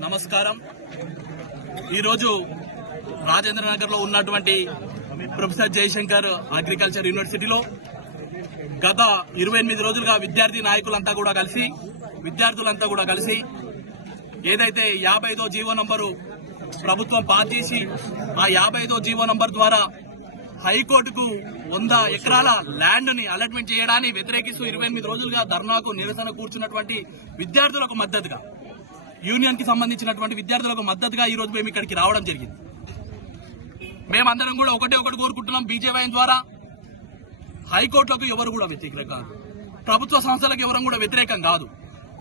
నమస్కారం. ఈరోజు రాజేంద్ర నగర్లో ఉన్నటువంటి ప్రొఫెసర్ జయశంకర్ అగ్రికల్చర్ యూనివర్సిటీలో గత ఇరవై ఎనిమిది రోజులుగా విద్యార్థి నాయకులంతా కూడా కలిసి విద్యార్థులంతా కూడా కలిసి ఏదైతే యాభై ఐదో జీవో నంబరు ప్రభుత్వం పాస్ చేసి ఆ యాభై ఐదో జీవో నంబర్ ద్వారా హైకోర్టుకు వంద ఎకరాల ల్యాండ్ని అలాట్మెంట్ చేయడాన్ని వ్యతిరేకిస్తూ ఇరవై ఎనిమిది రోజులుగా ధర్నాకు నిరసన కూర్చున్నటువంటి విద్యార్థులకు మద్దతుగా యూనియన్కి సంబంధించినటువంటి విద్యార్థులకు మద్దతుగా ఈ రోజు మేము ఇక్కడికి రావడం జరిగింది. మేమందరం కూడా ఒకటే ఒకటి కోరుకుంటున్నాం బీజేపీ ద్వారా. హైకోర్టులకు ఎవరు కూడా వ్యతిరేకం కాదు. ప్రభుత్వ సంస్థలకు ఎవరు కూడా వ్యతిరేకం కాదు.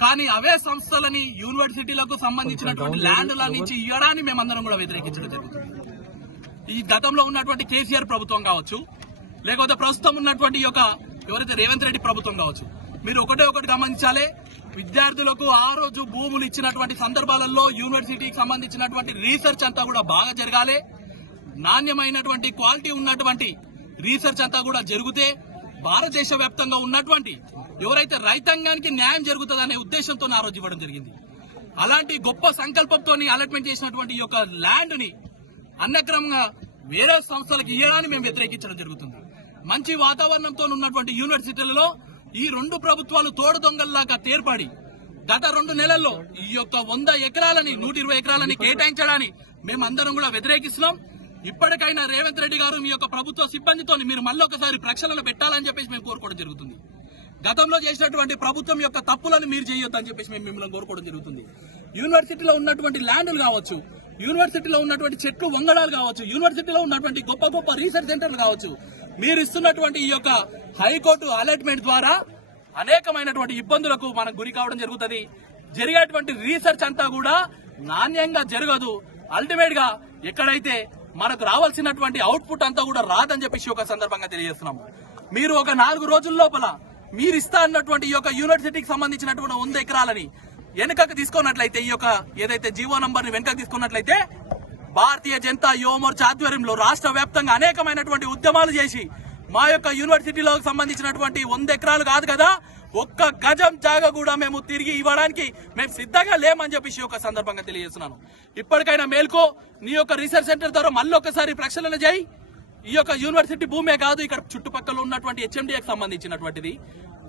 కానీ అవే సంస్థలని యూనివర్సిటీలకు సంబంధించినటువంటి ల్యాండ్ల నుంచి ఇవ్వడాన్ని మేమందరం కూడా వ్యతిరేకించడం జరుగుతుంది. ఈ గతంలో ఉన్నటువంటి కేసీఆర్ ప్రభుత్వం కావచ్చు లేకపోతే ప్రస్తుతం ఉన్నటువంటి ఈ యొక్క ఎవరైతే రేవంత్ రెడ్డి ప్రభుత్వం కావచ్చు మీరు ఒకటే ఒకటి గమనించాలి. విద్యార్థులకు ఆ రోజు భూములు ఇచ్చినటువంటి సందర్భాలలో యూనివర్సిటీకి సంబంధించినటువంటి రీసెర్చ్ అంతా కూడా బాగా జరగాలి. నాణ్యమైనటువంటి క్వాలిటీ ఉన్నటువంటి రీసెర్చ్ అంతా కూడా జరిగితే భారతదేశ వ్యాప్తంగా ఉన్నటువంటి ఎవరైతే రైతాంగానికి న్యాయం జరుగుతుందనే ఉద్దేశంతో ఆ రోజు ఇవ్వడం జరిగింది. అలాంటి గొప్ప సంకల్పంతో అలాట్మెంట్ చేసినటువంటి ఈ యొక్క ల్యాండ్ని అన్నక్రమంగా వేరే సంస్థలకు ఇవ్వడానికి మేము వ్యతిరేకించడం జరుగుతుంది. మంచి వాతావరణంతో ఉన్నటువంటి యూనివర్సిటీలలో ఈ రెండు ప్రభుత్వాలు తోడు దొంగల్లాగా తేర్పడి గత రెండు నెలల్లో ఈ యొక్క వంద ఎకరాలని నూట ఇరవై ఎకరాలని కేటాయించడాన్ని మేమందరం కూడా వ్యతిరేకిస్తున్నాం. ఇప్పటికైనా రేవంత్ రెడ్డి గారు మీ యొక్క ప్రభుత్వ సిబ్బందితో మీరు మళ్ళొకసారి ప్రక్షాళన పెట్టాలని చెప్పేసి మేము కోరుకోవడం జరుగుతుంది. గతంలో చేసినటువంటి ప్రభుత్వం యొక్క తప్పులను మీరు చేయొద్దని చెప్పేసి మేము మిమ్మల్ని కోరుకోవడం జరుగుతుంది. యూనివర్సిటీలో ఉన్నటువంటి ల్యాండ్లు కావచ్చు యూనివర్సిటీలో ఉన్నటువంటి చెట్లు వంగడాలు కావచ్చు యూనివర్సిటీలో ఉన్నటువంటి గొప్ప గొప్ప రీసెర్చ్ సెంటర్లు కావచ్చు మీరు ఇస్తున్నటువంటి ఈ యొక్క హైకోర్టు అలాట్మెంట్ ద్వారా అనేకమైనటువంటి ఇబ్బందులకు మనం గురి కావడం జరుగుతుంది. జరిగేటువంటి రీసెర్చ్ అంతా కూడా నాణ్యంగా జరగదు. అల్టిమేట్గా ఎక్కడైతే మనకు రావాల్సినటువంటి అవుట్పుట్ అంతా కూడా రాదని చెప్పేసి ఒక సందర్భంగా తెలియజేస్తున్నాము మీరు ఒక నాలుగు రోజుల లోపల మీరు ఇస్తా అన్నటువంటి ఈ యొక్క యూనివర్సిటీకి సంబంధించినటువంటి వంద ఎకరాలని వెనుకకు తీసుకున్నట్లయితే ఈ యొక్క ఏదైతే జీవో నంబర్ని వెనుకకు తీసుకున్నట్లయితే భారతీయ జనతా యువమోర్చా ఆధ్వర్యంలో రాష్ట్ర వ్యాప్తంగా అనేకమైనటువంటి ఉద్యమాలు చేసి మా యొక్క యూనివర్సిటీలో సంబంధించినటువంటి వంద ఎకరాలు కాదు కదా ఒక్క గజం జాగా కూడా మేము తిరిగి ఇవ్వడానికి మేము సిద్ధంగా లేమని చెప్పేసి ఒక సందర్భంగా తెలియజేస్తున్నాను. ఇప్పటికైనా మేల్కో నీ యొక్క రీసెర్చ్ సెంటర్ ద్వారా మళ్ళీ ఒకసారి ప్రక్షాళన చేయి. ఈ యొక్క యూనివర్సిటీ భూమే కాదు ఇక్కడ చుట్టుపక్కల ఉన్నటువంటి హెచ్ఎండిఏకి సంబంధించినటువంటిది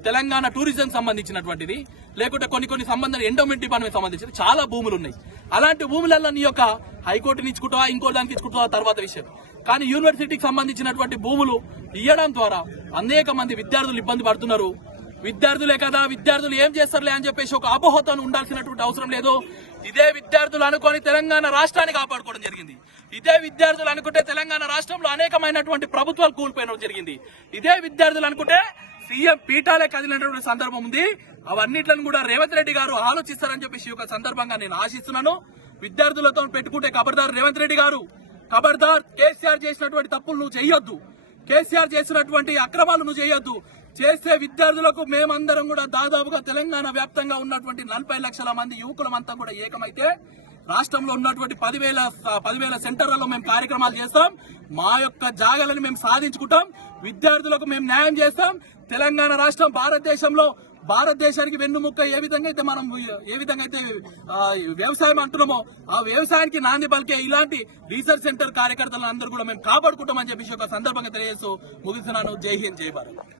తెలంగాణ టూరిజం సంబంధించినటువంటిది లేకుంటే కొన్ని కొన్ని సంబంధం ఎండోమెంట్ డిపార్ట్మెంట్ సంబంధించిన చాలా భూములు ఉన్నాయి. అలాంటి భూములలో నీ యొక్క హైకోర్టుని ఇచ్చుకుంటావా ఇంకో దానికి ఇచ్చుకుంటావా తర్వాత విషయం. కానీ యూనివర్సిటీకి సంబంధించినటువంటి భూములు ఇవ్వడం ద్వారా అనేక మంది విద్యార్థులు ఇబ్బంది పడుతున్నారు. విద్యార్థులే కదా విద్యార్థులు ఏం చేస్తారులే అని చెప్పేసి ఒక అపోహతో ఉండాల్సినటువంటి అవసరం లేదు. ఇదే విద్యార్థులు అనుకొని తెలంగాణ రాష్ట్రాన్ని కాపాడుకోవడం జరిగింది. ఇదే విద్యార్థులు అనుకుంటే తెలంగాణ రాష్ట్రంలో అనేకమైనటువంటి ప్రభుత్వాలు కూలిపోయిన జరిగింది. ఇదే విద్యార్థులు అనుకుంటే సీఎం పీఠాలే కదిలినటువంటి సందర్భం ఉంది. అవన్నిట్లను కూడా రేవంత్ రెడ్డి గారు ఆలోచిస్తారని చెప్పేసి ఒక సందర్భంగా నేను ఆశిస్తున్నాను. విద్యార్థులతో పెట్టుకుంటే ఖబర్దార్ రేవంత్ రెడ్డి గారు. ఖబర్దార్ కేసీఆర్ చేసినటువంటి తప్పులు నువ్వు చేయొద్దు. కేసీఆర్ చేసినటువంటి అక్రమాలు నువ్వు చేయొద్దు. చేసే విద్యార్థులకు మేమందరం కూడా దాదాపుగా తెలంగాణ వ్యాప్తంగా ఉన్నటువంటి నలభై లక్షల మంది యువకులమంతా కూడా ఏకమైతే రాష్ట్రంలో ఉన్నటువంటి పదివేల పదివేల సెంటర్లలో మేము కార్యక్రమాలు చేస్తాం. మా యొక్క జాగాలను మేము సాధించుకుంటాం. విద్యార్థులకు మేము న్యాయం చేస్తాం. తెలంగాణ రాష్ట్రం భారతదేశంలో భారతదేశానికి వెన్నుముక్క ఏ విధంగా అయితే మనం ఏ విధంగా అయితే వ్యవసాయం అంటున్నామో ఆ వ్యవసాయానికి నాంది పలికే ఇలాంటి రీసెర్చ్ సెంటర్ కార్యకర్తలను అందరూ కూడా మేము కాపాడుకుంటామని చెప్పేసి ఒక సందర్భంగా తెలియజేస్తూ ముగిస్తున్నాను. జై హింద్ జై భారత్.